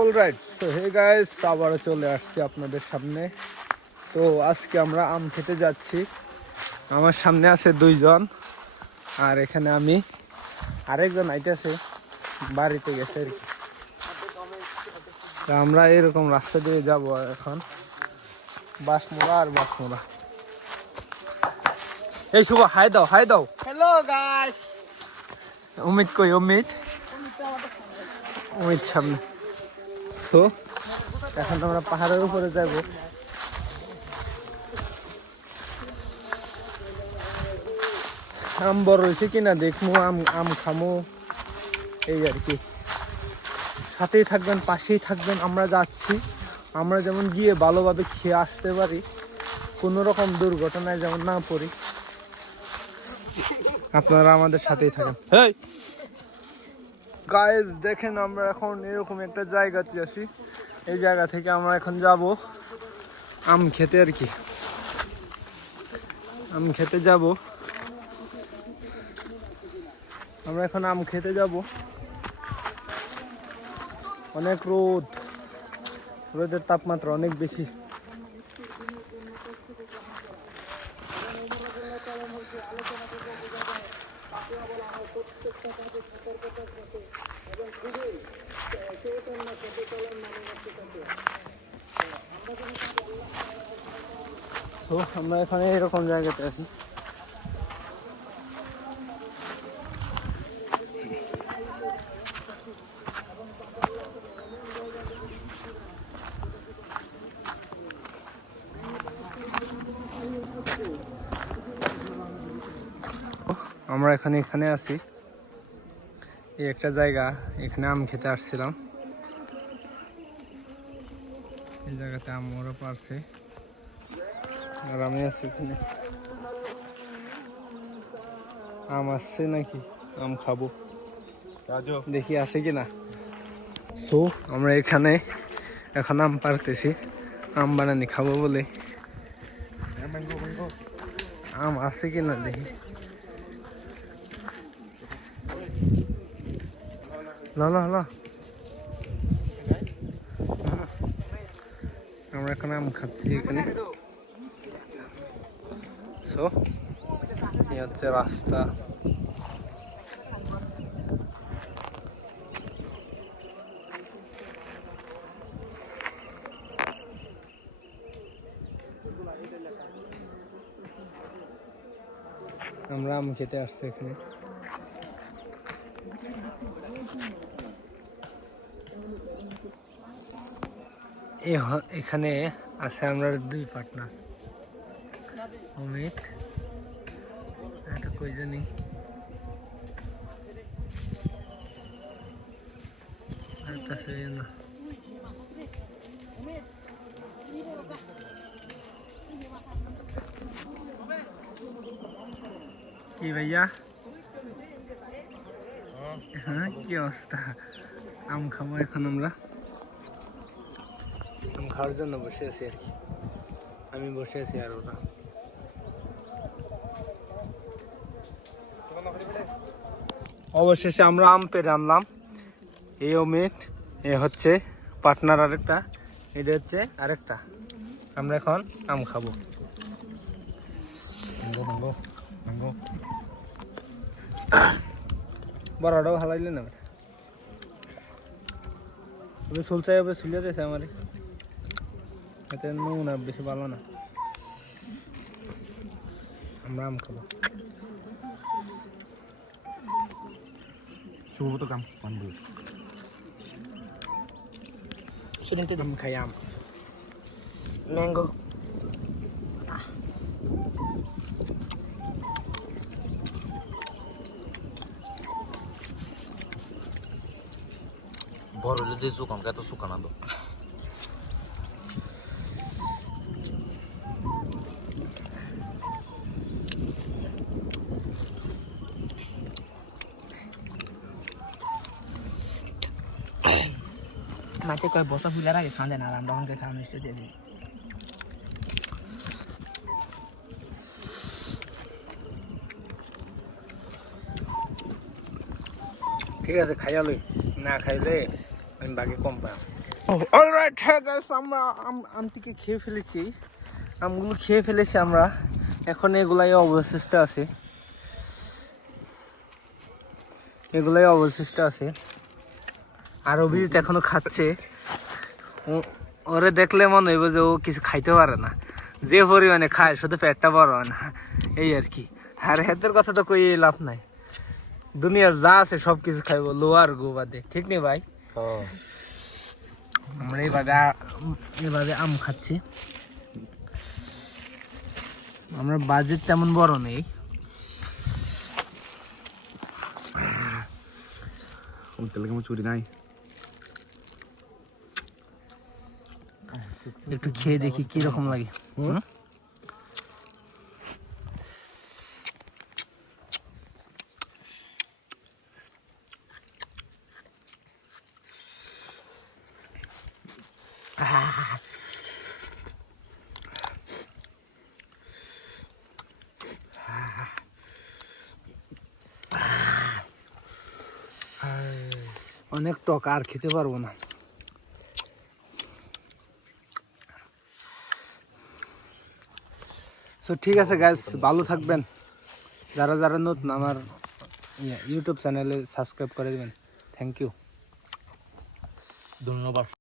Alright, so hey guys, আবারও চলে আসছি আপনাদের সামনে। তো আজকে আমরা আম খেতে যাচ্ছি। আমার সামনে আছে দুইজন, আর এখানে আমি আরেকজন আইতেছে, বাড়িতে গেছে আর কি। তো আমরা এরকম রাস্তা দিয়ে যাব এখন, বাসমোড়া আর বাসমোড়া। এই শুভ, হাই দাও, হাই দাও। হ্যালো গাইস, অমিত কই? অমিত অমিত সামনে। তো এখন আমরা পাহাড়ের উপরে যাব। আম বড় হয়েছে কিনা দেখবো, আম খামো, এই আর কি। সাথেই থাকবেন, পাশেই থাকবেন। আমরা যাচ্ছি, আমরা যেমন গিয়ে ভালোভাবে খেয়ে আসতে পারি, কোনো রকম দুর্ঘটনায় যেমন না পড়ি। আপনারা আমাদের সাথেই থাকেন। হেই গাইস, দেখেন আমরা এখন এরকম একটা জায়গাতে আছি। এই জায়গা থেকে আমরা এখন যাব আম খেতে আর কি। আম খেতে যাব, আমরা এখন আম খেতে যাব। অনেক রোদ, রোদের তাপমাত্রা অনেক বেশি। তো আমরা এখানে এরকম জায়গাতে আছি। আমরা এখানে আছি, এই একটা জায়গা, এখানে আম খেতে আসছিলাম। এই জায়গাতে আম ওরা পারছে, আর আমি আছি এখানে। আম আসছে নাকি, আম খাবো, দেখি আছে কিনা। সো আমরা এখানে এখন আম পারতেছি, আম বানানি খাবো বলে। আম আছে কিনা দেখি। না না না, আমরা এখন আম খাচ্ছি এখানে। সো এই হচ্ছে রাস্তা। আমরা আম খেতে আসছি এখানে। এখানে আছে আমরা দুই পার্টনার, অমিত এটা কই জানি, না কি ভাইয়া? হ্যাঁ, কি অবস্থা? আম খাবো এখন আমরা, আম খাওয়ার জন্য বসে আছি আর কি। আমি বসে আছি আর ওরা। অবশেষে আমরা আম পেরে আনলাম। এই অমিত, এ হচ্ছে পার্টনার আরেকটা, এটা হচ্ছে আরেকটা। আমরা এখন আম খাবো। বড়টাও হালাইলে না, চলছে ছিল গেছে আমার, এতে নুন আর বেশি ভালো না। আমরা আম খাবো। শুভ তো কাম পান্ডু শুনে তো আম খাই, আম ম্যাঙ্গো। বড় হলে যে সুকাম কত সুকান আলো মাঝে কয় বসা ফুলার আগে খাওয়া যায় না, আমরা অনেকে খাওয়া মিষ্টি দিয়ে দিই। ঠিক আছে, খাইয়া লই, না খাইলে আমি বাকি কম পাই। অলরাইট গাইস, আমরা আমটিকে খেয়ে ফেলেছি, আমগুলো খেয়ে ফেলেছি আমরা। এখন এগুলাই অবশিষ্ট আছে, এগুলাই অবশিষ্ট আছে। আর অভিজিৎ এখনো খাচ্ছে। ওরে দেখলে মনে হইব যে ও কিছু খাইতে পারে না, যে পরিমাণে খায় শুধু পেটটা বড় হয় না, এই আর কি। আর হেদের কথা তো কই লাভ নাই, দুনিয়ার যা আছে সব কিছু খাইবো, লোয়ার গো বাদে, ঠিক নেই ভাই? আমরা এইভাবে আম খাচ্ছি। আমরা বাজেট তেমন বড় নেই। চুরি নাই। একটু খেয়ে দেখি কি রকম লাগে। অনেক টক, আর খেতে পারবো না। সো ঠিক আছে গাইস, ভালো থাকবেন। যারা যারা নতুন আমার ইউটিউব চ্যানেলে সাবস্ক্রাইব করে দেবেন। থ্যাংক ইউ, ধন্যবাদ।